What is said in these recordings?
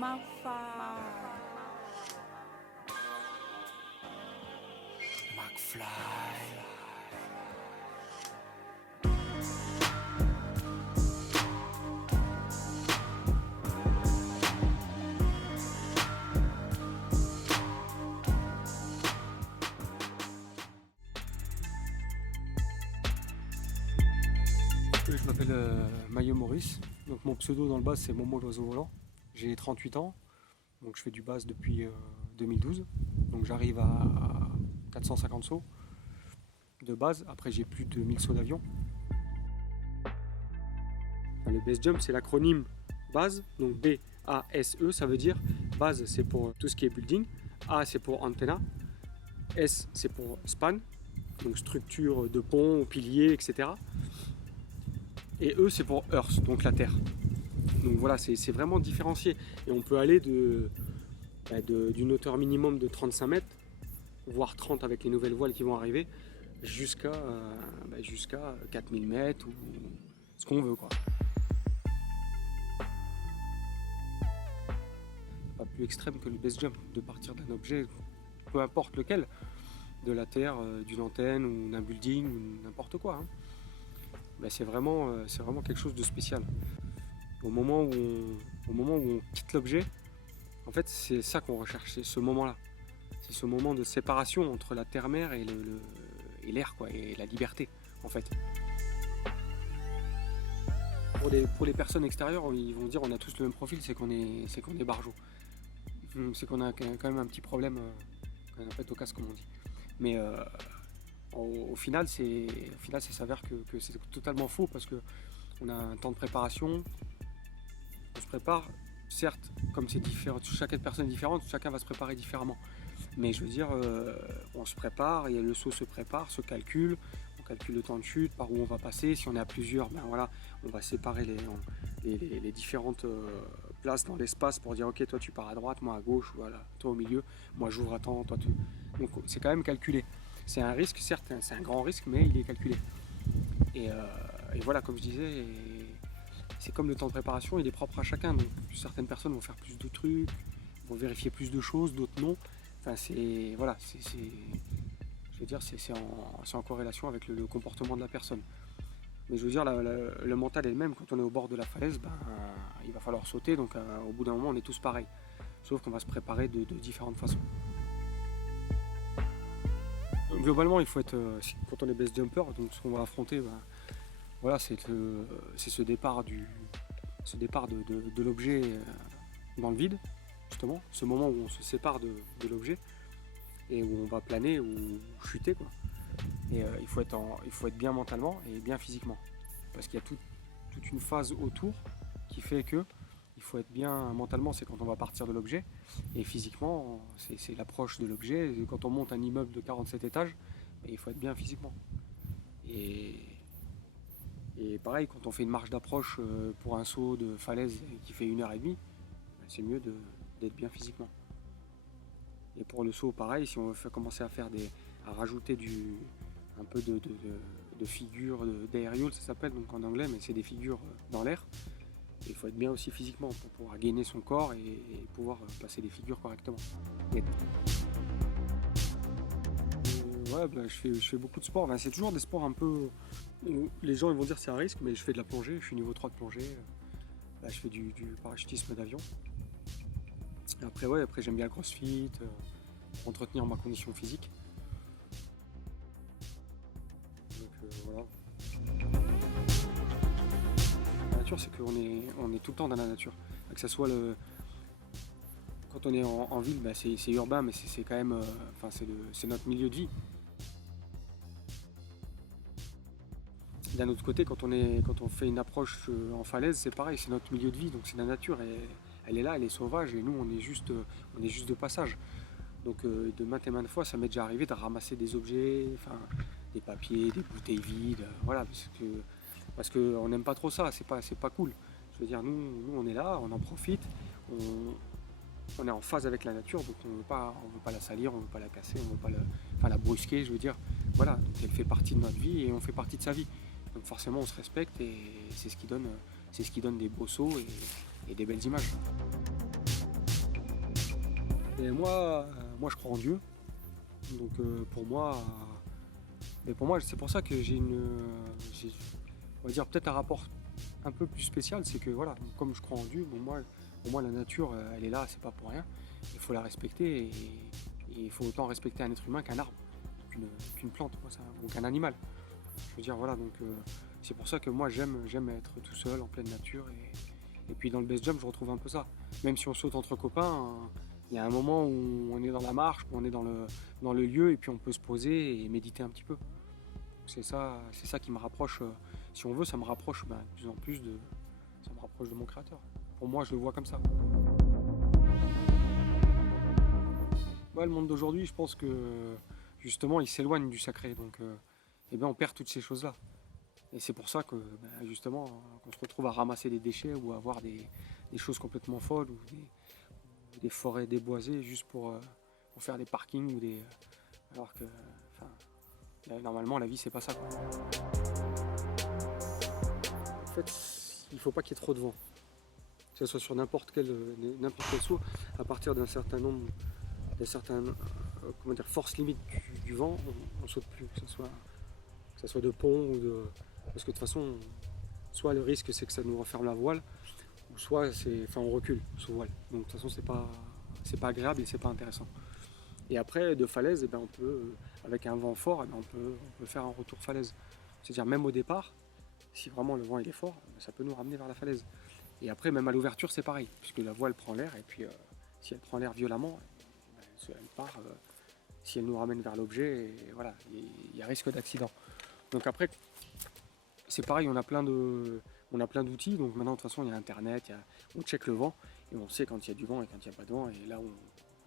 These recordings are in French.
McFly. Je m'appelle Maillot Maurice, donc mon pseudo dans le bass c'est Momo l'oiseau volant. J'ai 38 ans, donc je fais du bass depuis 2012, donc j'arrive à 450 sauts de base, après j'ai plus de 1000 sauts d'avion. Le base jump c'est l'acronyme base, donc B-A-S-E, ça veut dire base c'est pour tout ce qui est building, A c'est pour antenna, S c'est pour span, donc structure de pont, piliers, etc. Et E c'est pour Earth, donc la Terre. Donc voilà, c'est vraiment différencié. Et on peut aller d'une hauteur minimum de 35 mètres, voire 30 avec les nouvelles voiles qui vont arriver, jusqu'à 4000 mètres ou ce qu'on veut, quoi. Pas plus extrême que le base jump, de partir d'un objet, peu importe lequel, de la Terre, d'une antenne ou d'un building ou n'importe quoi. Hein. Ben c'est vraiment quelque chose de spécial. Au moment où on quitte l'objet, en fait c'est ça qu'on recherche, c'est ce moment-là. C'est ce moment de séparation entre la terre-mer et l'air, quoi, et la liberté, en fait. Pour les personnes extérieures, ils vont dire on a tous le même profil, c'est qu'on est barjot. C'est qu'on a quand même un petit problème quand on pète au casque, comme on dit. Mais au final, ça s'avère que c'est totalement faux parce qu'on a un temps de préparation, on se prépare, certes, comme c'est différent, chaque personne est différente, chacun va se préparer différemment. Mais je veux dire, on se prépare, et le saut se prépare, se calcule, on calcule le temps de chute, par où on va passer, si on est à plusieurs, ben voilà, on va séparer les différentes places dans l'espace pour dire ok, toi tu pars à droite, moi à gauche, voilà, toi au milieu, moi j'ouvre à temps, toi tu... Donc c'est quand même calculé. C'est un risque, certes, c'est un grand risque, mais il est calculé. Et voilà, comme je disais, c'est comme le temps de préparation, il est propre à chacun. Donc certaines personnes vont faire plus de trucs, vont vérifier plus de choses, d'autres non. Enfin, je veux dire, c'est en corrélation avec le comportement de la personne. Mais je veux dire, le mental est le même. Quand on est au bord de la falaise, il va falloir sauter. Donc au bout d'un moment, on est tous pareils. Sauf qu'on va se préparer de différentes façons. Globalement, il faut être, quand on est base jumper, donc ce qu'on va affronter, voilà, c'est ce départ de l'objet dans le vide, justement, ce moment où on se sépare de l'objet et où on va planer ou chuter, quoi. Et il faut être bien mentalement et bien physiquement, parce qu'il y a toute une phase autour qui fait que il faut être bien mentalement, c'est quand on va partir de l'objet, et physiquement, c'est l'approche de l'objet. Quand on monte un immeuble de 47 étages, il faut être bien physiquement. Et pareil, quand on fait une marche d'approche pour un saut de falaise qui fait 1h30, c'est mieux d'être bien physiquement. Et pour le saut, pareil, si on veut commencer à rajouter un peu de figures d'aérial, ça s'appelle donc en anglais, mais c'est des figures dans l'air. Il faut être bien aussi physiquement pour pouvoir gainer son corps et pouvoir passer des figures correctement. Ouais, je fais beaucoup de sport. C'est toujours des sports un peu... Les gens ils vont dire c'est un risque, mais je fais de la plongée, je suis niveau 3 de plongée. Je fais du parachutisme d'avion. Après j'aime bien le crossfit, entretenir ma condition physique. Donc voilà. La nature, c'est qu'on est tout le temps dans la nature. Que ça soit quand on est en ville, c'est urbain, mais c'est quand même, c'est notre milieu de vie. D'un autre côté, quand on fait une approche en falaise, c'est pareil, c'est notre milieu de vie, donc c'est la nature, elle est là, elle est sauvage, et nous on est juste de passage. Donc de maintes et maintes fois, ça m'est déjà arrivé de ramasser des objets, des papiers, des bouteilles vides, voilà, parce qu'on n'aime pas trop ça, c'est pas cool. Je veux dire, nous on est là, on en profite, on est en phase avec la nature, donc on veut pas la salir, on veut pas la casser, on veut pas la brusquer, je veux dire, voilà, donc elle fait partie de notre vie et on fait partie de sa vie. Donc forcément on se respecte et c'est ce qui donne des beaux sauts et des belles images. Et moi je crois en Dieu. Donc pour moi c'est pour ça que on va dire peut-être un rapport un peu plus spécial, c'est que voilà, comme je crois en Dieu, bon, pour moi la nature elle est là, c'est pas pour rien. Il faut la respecter et il faut autant respecter un être humain qu'un arbre, qu'une plante, ou qu'un animal. Je veux dire voilà, donc c'est pour ça que moi j'aime être tout seul en pleine nature et puis dans le base jump je retrouve un peu ça. Même si on saute entre copains, il y a un moment où on est dans la marche, où on est dans le lieu et puis on peut se poser et méditer un petit peu. C'est ça qui me rapproche, si on veut, ça me rapproche de plus en plus ça me rapproche de mon créateur. Pour moi, je le vois comme ça. Ouais, le monde d'aujourd'hui, je pense que justement, il s'éloigne du sacré, donc on perd toutes ces choses-là. Et c'est pour ça que justement, qu'on se retrouve à ramasser des déchets ou à avoir des choses complètement folles ou des forêts déboisées juste pour faire des parkings alors que normalement la vie c'est pas ça, quoi. En fait, il faut pas qu'il y ait trop de vent. Que ce soit sur n'importe quel saut, à partir d'un certain nombre, force limite du vent, on saute plus, que ce soit de pont ou de. Parce que de toute façon, soit le risque c'est que ça nous referme la voile, ou soit on recule sous voile. Donc de toute façon c'est pas agréable et c'est pas intéressant. Et après de falaise, on peut, avec un vent fort, on peut faire un retour falaise. C'est-à-dire même au départ, si vraiment le vent il est fort, ça peut nous ramener vers la falaise. Et après même à l'ouverture c'est pareil, puisque la voile prend l'air et puis si elle prend l'air violemment, elle part. Si elle nous ramène vers l'objet, et voilà, il y a risque d'accident. Donc après, c'est pareil, on a plein d'outils. Donc maintenant de toute façon il y a internet, on check le vent et on sait quand il y a du vent et quand il n'y a pas de vent. Et là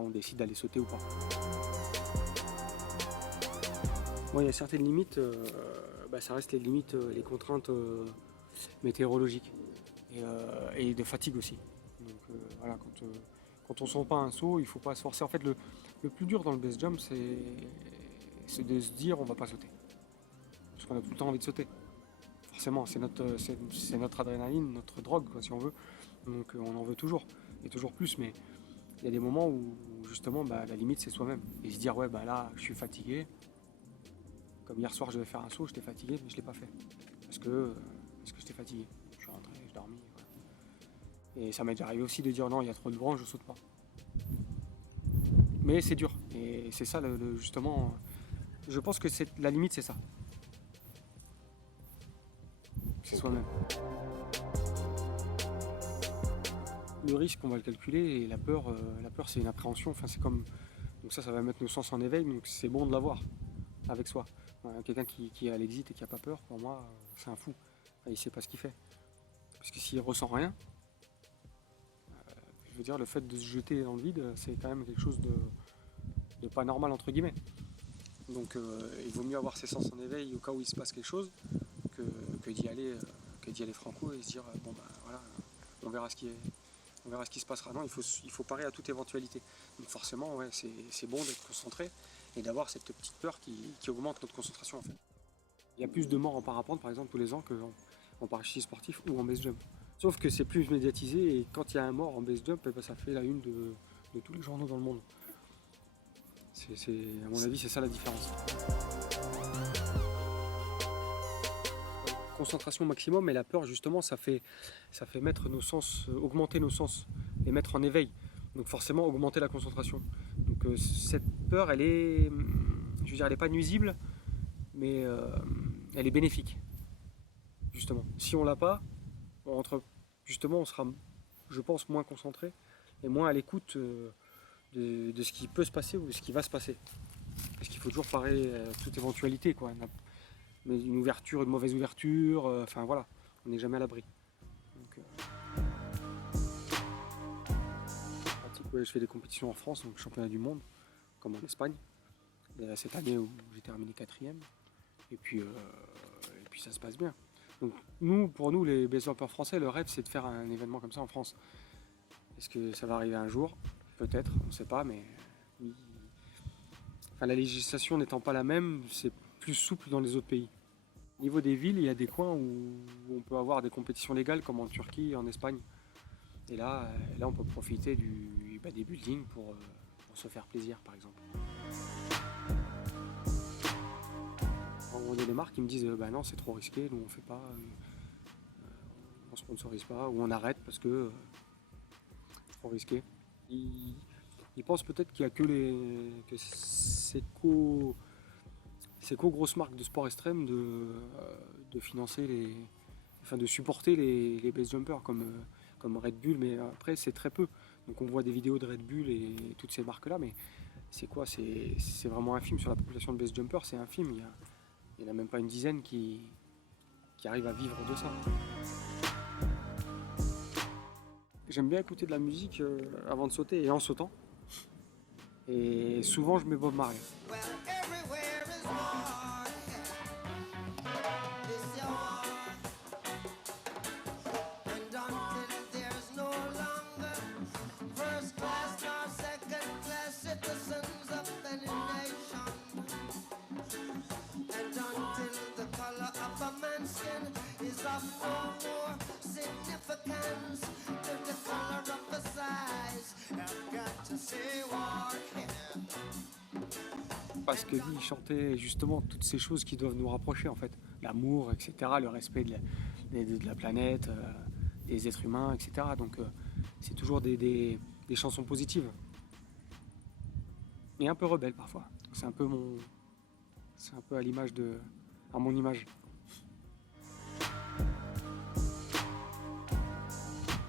on décide d'aller sauter ou pas. Bon, il y a certaines limites, ça reste les limites, les contraintes météorologiques et de fatigue aussi. Donc voilà, quand on sent pas un saut, il faut pas se forcer. En fait, le plus dur dans le base jump, c'est de se dire on va pas sauter. Parce qu'on a tout le temps envie de sauter. Forcément, c'est notre adrénaline, notre drogue, quoi, si on veut. Donc on en veut toujours, et toujours plus. Mais il y a des moments où justement la limite c'est soi-même. Et se dire ouais là je suis fatigué. Comme hier soir je devais faire un saut, j'étais fatigué, mais je l'ai pas fait. Parce que j'étais fatigué. Je suis rentré, je dormis. Voilà. Et ça m'est déjà arrivé aussi de dire non, il y a trop de vent, je saute pas. Mais c'est dur. Et c'est ça justement. Je pense que la limite c'est ça. C'est soi-même. Le risque, on va le calculer, et la peur c'est une appréhension. Enfin, c'est comme. Donc ça va mettre nos sens en éveil, donc c'est bon de l'avoir avec soi. Quelqu'un qui est à l'exit et qui n'a pas peur, pour moi, c'est un fou. Enfin, il sait pas ce qu'il fait. Parce que s'il ressent rien, je veux dire, le fait de se jeter dans le vide, c'est quand même quelque chose de pas normal entre guillemets. Donc il vaut mieux avoir ses sens en éveil au cas où il se passe quelque chose que d'y aller franco et se dire voilà, on verra ce qui se passera. Non, il faut parer à toute éventualité. Donc forcément, ouais, c'est bon d'être concentré et d'avoir cette petite peur qui augmente notre concentration en fait. Il y a plus de morts en parapente par exemple tous les ans qu'en parachutisme sportif ou en base jump. Sauf que c'est plus médiatisé et quand il y a un mort en base jump, ça fait la une de tous les journaux dans le monde. À mon avis, c'est ça la différence. Concentration maximum, et la peur justement ça fait mettre nos sens, augmenter nos sens, les mettre en éveil, donc forcément augmenter la concentration. Donc cette peur elle est, je veux dire, elle n'est pas nuisible, mais elle est bénéfique justement. Si on l'a pas, on sera, je pense, moins concentré et moins à l'écoute de ce qui peut se passer ou de ce qui va se passer, parce qu'il faut toujours parer toute éventualité, quoi. Mais une ouverture, une mauvaise ouverture, voilà, on n'est jamais à l'abri. Donc, je fais des compétitions en France, donc championnat du monde, comme en Espagne. Et cette année où j'ai terminé 4ème, et puis ça se passe bien. Donc pour nous, les base jumpers français, le rêve c'est de faire un événement comme ça en France. Est-ce que ça va arriver un jour? Peut-être, on ne sait pas, mais la législation n'étant pas la même, c'est plus souple dans les autres pays. Au niveau des villes, il y a des coins où on peut avoir des compétitions légales comme en Turquie et en Espagne. Et là on peut profiter des buildings pour se faire plaisir par exemple. On a des marques qui me disent bah non c'est trop risqué, nous on fait pas, on sponsorise pas ou on arrête parce que c'est trop risqué. Ils pensent peut-être qu'il y a que c'est qu'aux grosses marques de sport extrême de financer de supporter les base jumpers comme Red Bull, mais après c'est très peu. Donc on voit des vidéos de Red Bull et toutes ces marques là, mais c'est quoi? C'est vraiment infime sur la population de base jumpers, c'est infime. Il n'y en a même pas une dizaine qui arrivent à vivre de ça. J'aime bien écouter de la musique avant de sauter et en sautant. Et souvent je mets Bob Marley. Parce que lui, il chantait justement toutes ces choses qui doivent nous rapprocher en fait. L'amour, etc., le respect de la planète, des êtres humains, etc. Donc c'est toujours des chansons positives. Et un peu rebelles parfois. C'est un peu à à mon image.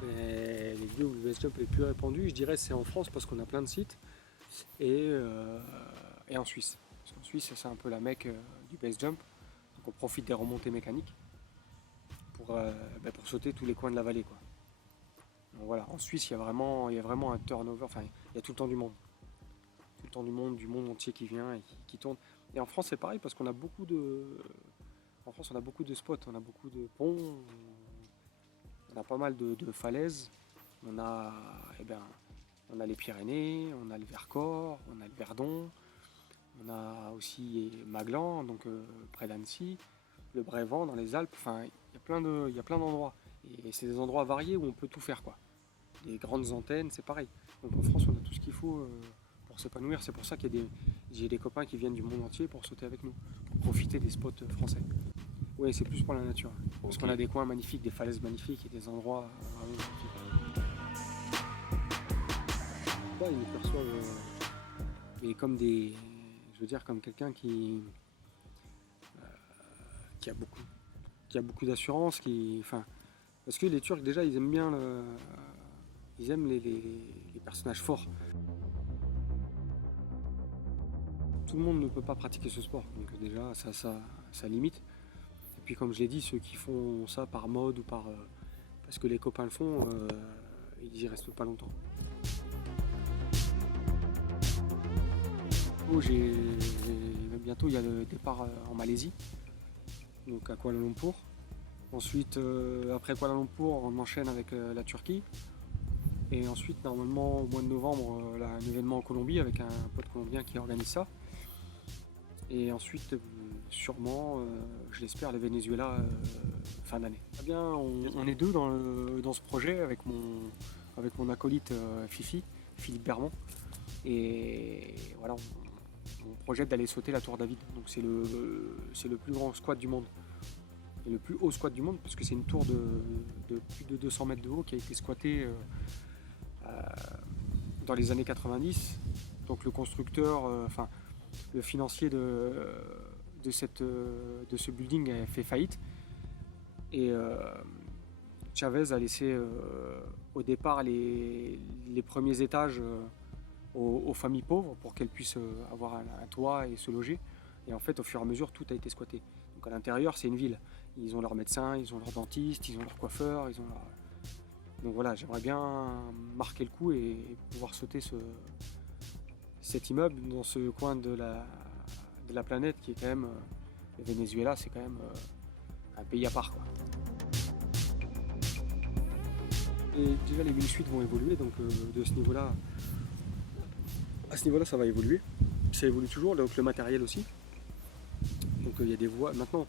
Et les lieux où le base jump est le plus répandu, je dirais c'est en France parce qu'on a plein de sites. Et en Suisse. Parce qu'en Suisse, c'est un peu la mecque du base jump. Donc on profite des remontées mécaniques pour sauter tous les coins de la vallée, quoi. Donc voilà, en Suisse, il y a vraiment un turnover, enfin, il y a tout le temps du monde. Tout le temps du monde entier qui vient et qui tourne. Et en France, c'est pareil parce qu'on a beaucoup de. En France, on a beaucoup de spots, on a beaucoup de ponts, on a pas mal de falaises. On a les Pyrénées, on a le Vercors, on a le Verdon. On a aussi Maglan, donc près d'Annecy, le Brévent dans les Alpes. Enfin, il y a plein d'endroits. Et c'est des endroits variés où on peut tout faire, quoi. Les grandes antennes, c'est pareil. Donc en France, on a tout ce qu'il faut pour s'épanouir. C'est pour ça qu'il j'ai des copains qui viennent du monde entier pour sauter avec nous, pour profiter des spots français. Oui, c'est plus pour la nature. Parce qu'on a des coins magnifiques, des falaises magnifiques et des endroits vraiment magnifiques. Là, ils nous perçoivent comme quelqu'un qui a beaucoup d'assurance, parce que les Turcs déjà ils aiment bien les personnages forts. Tout le monde ne peut pas pratiquer ce sport, donc déjà ça limite. Et puis comme je l'ai dit, ceux qui font ça par mode ou parce que les copains le font, ils y restent pas longtemps. Bientôt il y a le départ en Malaisie, donc à Kuala Lumpur. Ensuite, après Kuala Lumpur, on enchaîne avec la Turquie. Et ensuite, normalement, au mois de novembre, un événement en Colombie avec un pote colombien qui organise ça. Et ensuite, sûrement, je l'espère, le Venezuela fin d'année. Eh bien, on est deux dans ce projet avec mon acolyte Fifi, Philippe Bermond. Et voilà, on projette d'aller sauter la Tour David. Donc c'est le plus grand squat du monde. Et le plus haut squat du monde, parce que c'est une tour de plus de 200 mètres de haut qui a été squattée dans les années 90. Donc le constructeur, le financier de ce building a fait faillite. Et Chavez a laissé au départ les premiers étages aux familles pauvres pour qu'elles puissent avoir un toit et se loger. Et en fait, au fur et à mesure, tout a été squatté. Donc à l'intérieur, c'est une ville. Ils ont leurs médecins, ils ont leurs dentistes, ils ont leurs coiffeurs, Donc voilà, j'aimerais bien marquer le coup et pouvoir sauter cet immeuble dans ce coin de la planète qui est quand même... le Venezuela, c'est quand même un pays à part, quoi. Et déjà, les wingsuits vont évoluer, donc de ce niveau-là... À ce niveau-là, ça va évoluer. Ça évolue toujours, donc le matériel aussi. Donc il y a des voiles. Maintenant,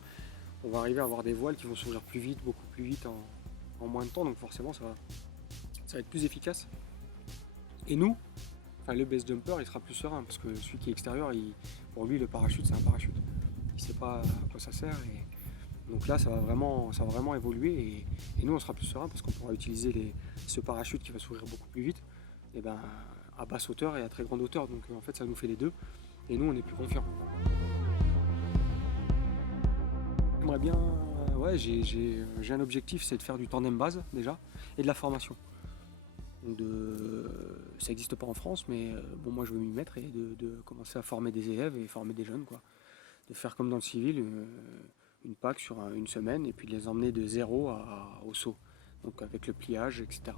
on va arriver à avoir des voiles qui vont s'ouvrir plus vite, beaucoup plus vite, en moins de temps. Donc forcément, ça va être plus efficace. Et nous, enfin, le base jumper, il sera plus serein parce que celui qui est extérieur, pour lui, le parachute, c'est un parachute. Il sait pas à quoi ça sert. Et donc là, ça va vraiment évoluer et nous, on sera plus serein parce qu'on pourra utiliser ce parachute qui va s'ouvrir beaucoup plus vite, et ben, à basse hauteur et à très grande hauteur. Donc en fait, ça nous fait les deux et nous, on est plus confiants. J'aimerais bien, ouais, j'ai un objectif, c'est de faire du tandem base déjà et de la formation. Donc ça n'existe pas en France, mais bon, moi je veux m'y mettre et de commencer à former des élèves et former des jeunes, quoi. De faire comme dans le civil, une PAC sur une semaine et puis de les emmener de zéro au saut, donc avec le pliage, etc.